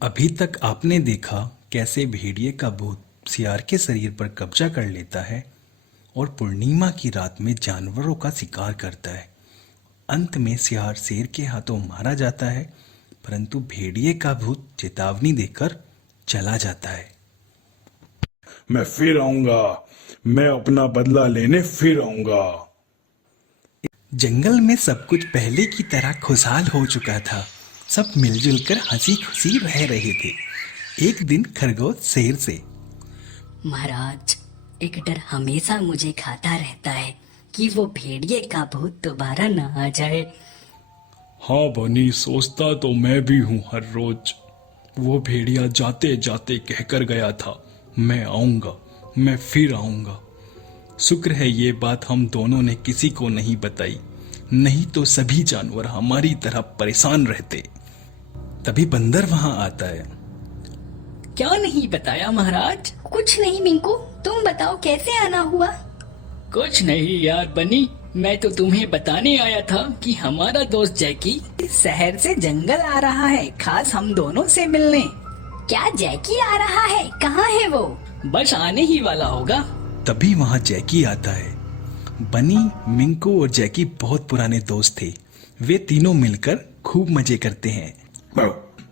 अभी तक आपने देखा कैसे भेड़िए का भूत सियार के शरीर पर कब्जा कर लेता है और पूर्णिमा की रात में जानवरों का शिकार करता है। अंत में सियार शेर के हाथों मारा जाता है, परंतु भेड़िए का भूत चेतावनी देकर चला जाता है। मैं फिर आऊंगा। मैं अपना बदला लेने फिर आऊंगा। जंगल में सब कुछ पहले की तरह खुशहाल हो चुका था। सब मिलजुल कर हंसी खुशी रह रहे थे। एक दिन खरगोश शेर से, महाराज, एक डर हमेशा मुझे खाता रहता है कि वो भेड़िए का भूत दोबारा न आ जाए। हाँ बनी, सोचता तो मैं भी हूँ हर रोज। वो भेड़िया जाते जाते कहकर गया था, मैं आऊंगा, मैं फिर आऊंगा। शुक्र है ये बात हम दोनों ने किसी को नहीं बताई, नहीं तो सभी जानवर हमारी तरह परेशान रहते। तभी बंदर वहां आता है। क्या नहीं बताया महाराज? कुछ नहीं मिंकू, तुम बताओ कैसे आना हुआ? कुछ नहीं यार बनी, मैं तो तुम्हें बताने आया था कि हमारा दोस्त जैकी शहर से जंगल आ रहा है, खास हम दोनों से मिलने। क्या जैकी आ रहा है? कहाँ है वो? बस आने ही वाला होगा। तभी वहां जैकी आता है। बनी, मिंकू और जैकी बहुत पुराने दोस्त थे। वे तीनों मिलकर खूब मजे करते हैं।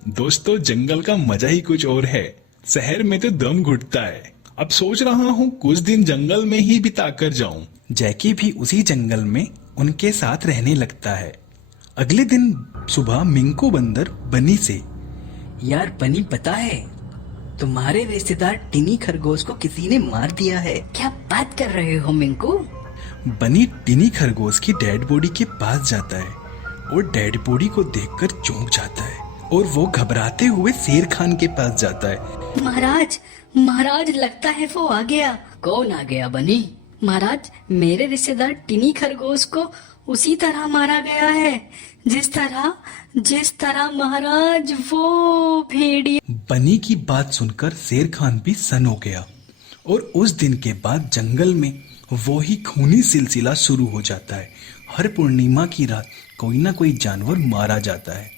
दोस्तों, जंगल का मजा ही कुछ और है। शहर में तो दम घुटता है। अब सोच रहा हूँ कुछ दिन जंगल में ही बिता कर जाऊं। जैकी भी उसी जंगल में उनके साथ रहने लगता है। अगले दिन सुबह मिंकू बंदर बनी से, यार बनी, पता है तुम्हारे रिश्तेदार टिनी खरगोश को किसी ने मार दिया है। क्या बात कर रहे हो मिंकू? बनी टिनी खरगोश की डेड बॉडी के पास जाता है और डेड बॉडी को देखकर चौंक जाता है और वो घबराते हुए शेर खान के पास जाता है। महाराज, महाराज, लगता है वो आ गया। कौन आ गया बनी? महाराज, मेरे रिश्तेदार टिनी खरगोश को उसी तरह मारा गया है जिस तरह महाराज वो भेड़िया। बनी की बात सुनकर शेर खान भी सन्न हो गया और उस दिन के बाद जंगल में वो ही खूनी सिलसिला शुरू हो जाता है। हर पूर्णिमा की रात कोई ना कोई जानवर मारा जाता है।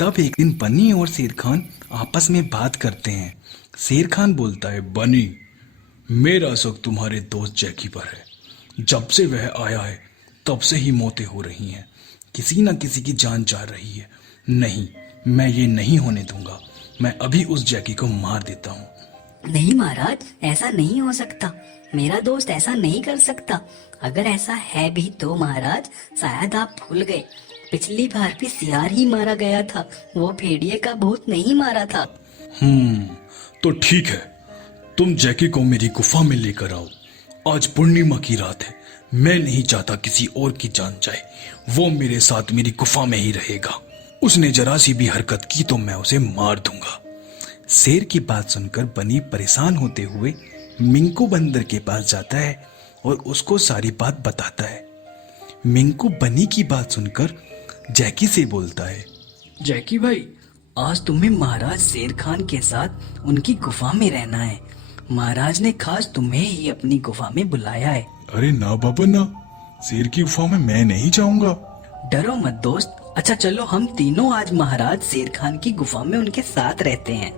तब एक दिन बनी और शेर खान आपस में बात करते हैं। शेर खान बोलता है, बनी, मेरा शक तुम्हारे दोस्त जैकी पर है। जब से वह आया है तब से ही मौतें हो रही हैं। किसी न किसी की जान जा रही है। नहीं, मैं ये नहीं होने दूंगा। मैं अभी उस जैकी को मार देता हूँ। नहीं महाराज, ऐसा नहीं हो सकता। मेरा दोस्त ऐसा नहीं कर सकता। अगर ऐसा है भी तो महाराज, शायद आप भूल गए, पिछली बार भी सियार ही मारा गया था, वो भेड़िए का भूत नहीं मारा था। तो ठीक है, तुम जैकी को मेरी गुफा में लेकर आओ। आज पूर्णिमा की रात है। मैं नहीं चाहता किसी और की जान जाए। वो मेरे साथ मेरी गुफा में ही रहेगा। उसने जरा सी भी हरकत की तो मैं उसे मार दूंगा। शेर की बात सुनकर बनी परेशान होते हुए मिंकू बंदर के पास जाता है और उसको सारी बात बताता है। मिंकू बनी की बात सुनकर जैकी से बोलता है, जैकी भाई, आज तुम्हें महाराज शेर खान के साथ उनकी गुफा में रहना है। महाराज ने खास तुम्हें ही अपनी गुफा में बुलाया है। अरे ना बाबा ना, शेर की गुफा में मैं नहीं जाऊंगा। डरो मत दोस्त। अच्छा चलो, हम तीनों आज महाराज शेर खान की गुफा में उनके साथ रहते हैं।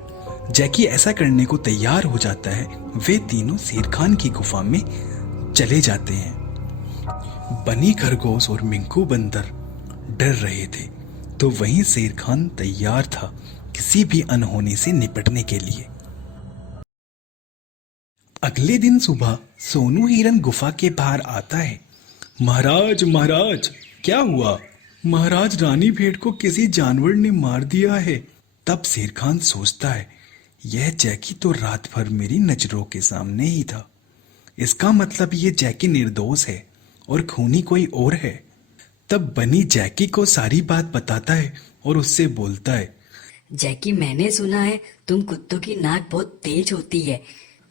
जैकी ऐसा करने को तैयार हो जाता है। वे तीनों शेर खान की गुफा में चले जाते हैं। बनी खरगोश और मिंकू बंदर डर रहे थे, तो वहीं शेर खान तैयार था किसी भी अनहोनी से निपटने के लिए। अगले दिन सुबह सोनू हिरन गुफा के बाहर आता है। महाराज, महाराज, क्या हुआ? महाराज, रानी भेड़ को किसी जानवर ने मार दिया है। तब शेर खान सोचता है, यह जैकी तो रात भर मेरी नजरों के सामने ही था। इसका मतलब ये जैकी निर्दोष है और खूनी कोई और है। तब बनी जैकी को सारी बात बताता है और उससे बोलता है, जैकी, मैंने सुना है तुम कुत्तों की नाक बहुत तेज होती है।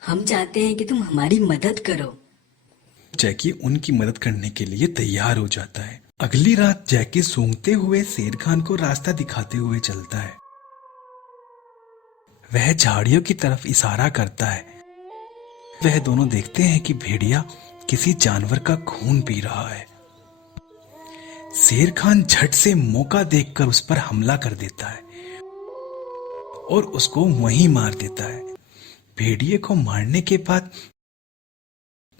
हम चाहते हैं कि तुम हमारी मदद करो। जैकी उनकी मदद करने के लिए तैयार हो जाता है। अगली रात जैकी सूंघते हुए शेर खान को रास्ता दिखाते हुए चलता है। वह झाड़ियों की तरफ इशारा करता है। वह दोनों देखते हैं कि भेड़िया किसी जानवर का खून पी रहा है। शेर खान झट से मौका देखकर उस पर हमला कर देता है और उसको वहीं मार देता है। भेड़िए को मारने के बाद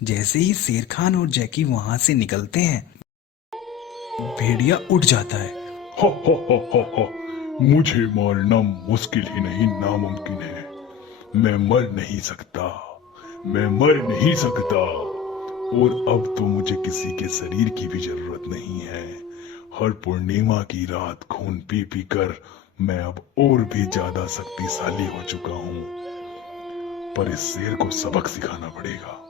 जैसे ही शेर खान और जैकी वहां से निकलते हैं, भेड़िया उठ जाता है। हा हा हा हा हा, मुझे मारना मुश्किल ही नहीं नामुमकिन है। मैं मर नहीं सकता, मैं मर नहीं सकता। और अब तो मुझे किसी के शरीर की भी जरूरत नहीं है। हर पूर्णिमा की रात खून पी पी कर मैं अब और भी ज्यादा शक्तिशाली हो चुका हूँ। पर इस शेर को सबक सिखाना पड़ेगा।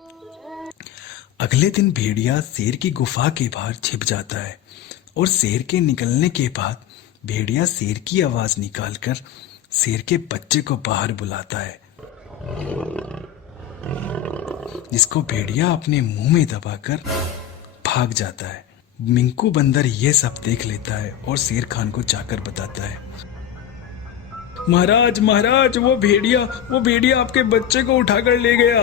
अगले दिन भेड़िया शेर की गुफा के बाहर छिप जाता है और शेर के निकलने के बाद भेड़िया शेर की आवाज निकालकर शेर के बच्चे को बाहर बुलाता है, जिसको भेड़िया अपने मुंह में दबाकर भाग जाता है। मिंकू बंदर यह सब देख लेता है और शेर खान को जाकर बताता है। महाराज महाराज, वो भेड़िया आपके बच्चे को उठाकर ले गया।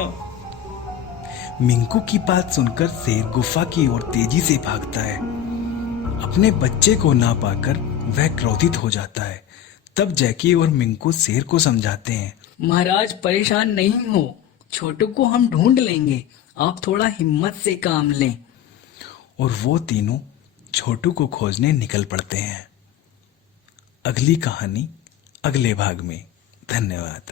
मिंकू की बात सुनकर शेर गुफा की ओर तेजी से भागता है। अपने बच्चे को ना पाकर वह क्रोधित हो जाता है। तब जैकी और मिंकू शेर को समझाते हैं। महाराज परेशान नहीं हो, छोटू को हम ढूंढ लेंगे, आप थोड़ा हिम्मत से काम लें। और वो तीनों छोटू को खोजने निकल पड़ते हैं। अगली कहानी अगले भाग में। धन्यवाद।